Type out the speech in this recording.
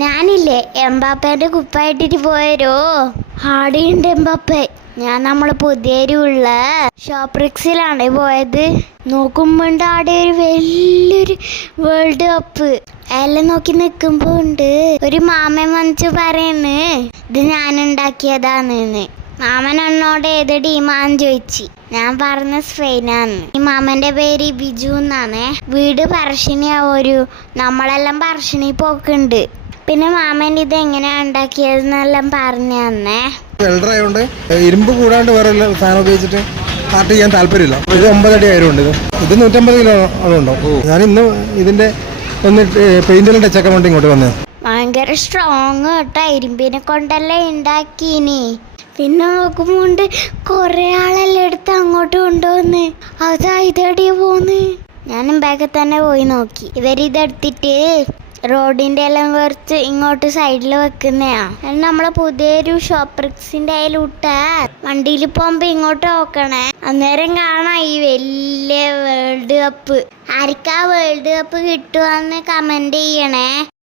ഞാനില്ലേ എംബാപ്പേന്റെ കുപ്പായിട്ടിട്ട് പോയരോ ആടെയുണ്ട് എംബാപ്പെ. ഞാൻ നമ്മള് പുതിയൊരുള്ള ഷോപ്രിക്സിലാണ് പോയത്. നോക്കുമ്പോണ്ട് ആടെ ഒരു വലിയൊരു വേൾഡ് കപ്പ് എല്ലാം നോക്കി നിക്കുമ്പോ ഉണ്ട് ഒരു മാമൻ വന്നിച്ച് പറയുന്നു ഇത് ഞാൻ ഉണ്ടാക്കിയതാന്ന്. മാമൻ എന്നോട് ഏത് ടീമാന്ന് ചോദിച്ചു. ഞാൻ പറഞ്ഞ സ്പെയിനാന്ന്. ഈ മാമന്റെ പേര് ബിജു എന്നാണേ. വീട് പറശ്ശിനി. നമ്മളെല്ലാം പറശ്ശിനി പോക്കുണ്ട്. പിന്നെ മാമൻ ഇത് എങ്ങനെയാ ഉണ്ടാക്കിയതെന്നെല്ലാം പറഞ്ഞു തന്നേ. വെൽഡറായതുകൊണ്ട് ഇരുമ്പ് കൂടാണ്ട് വേറെ സാധനം ഉപയോഗിച്ചിട്ട് ആർട്ട് ചെയ്യാൻ താല്പര്യമില്ല. ഇത് 9 അടി ആയതുകൊണ്ട് ഇത് 150 കിലോ ഉണ്ടാവും. ഞാൻ ഇന്ന് ഇതിന്റെ ഒന്ന് പെയിന്റെല്ലാം ടച്ചൊക്കെ വേണ്ടി ഇങ്ങോട്ട് വന്നത്. ഭയങ്കര സ്ട്രോങ് കേട്ടോ, ഇരുമ്പിനെ കൊണ്ടല്ലേ ഉണ്ടാക്കീനി. പിന്നെ നോക്കുമ്പോണ്ട് കൊറേ ആളെല്ലാം എടുത്ത് അങ്ങോട്ട് കൊണ്ടുവന്ന് അതാ ഇതടിയ പോന്ന്. ഞാനും ബാഗിൽ തന്നെ പോയി നോക്കി. ഇവരിതെടുത്തിട്ട് റോഡിന്റെ എല്ലാം കുറച്ച് ഇങ്ങോട്ട് സൈഡിൽ വെക്കുന്നയാ. നമ്മളെ പുതിയൊരു ഷോപ്രിക്സിന്റെ അതിലൂട്ട വണ്ടിയിൽ പോകുമ്പോ ഇങ്ങോട്ട് നോക്കണേ. അന്നേരം കാണാം ഈ വലിയ വേൾഡ് കപ്പ്. ആർക്കാ വേൾഡ് കപ്പ് കിട്ടുവാന്ന് കമന്റ് ചെയ്യണേ.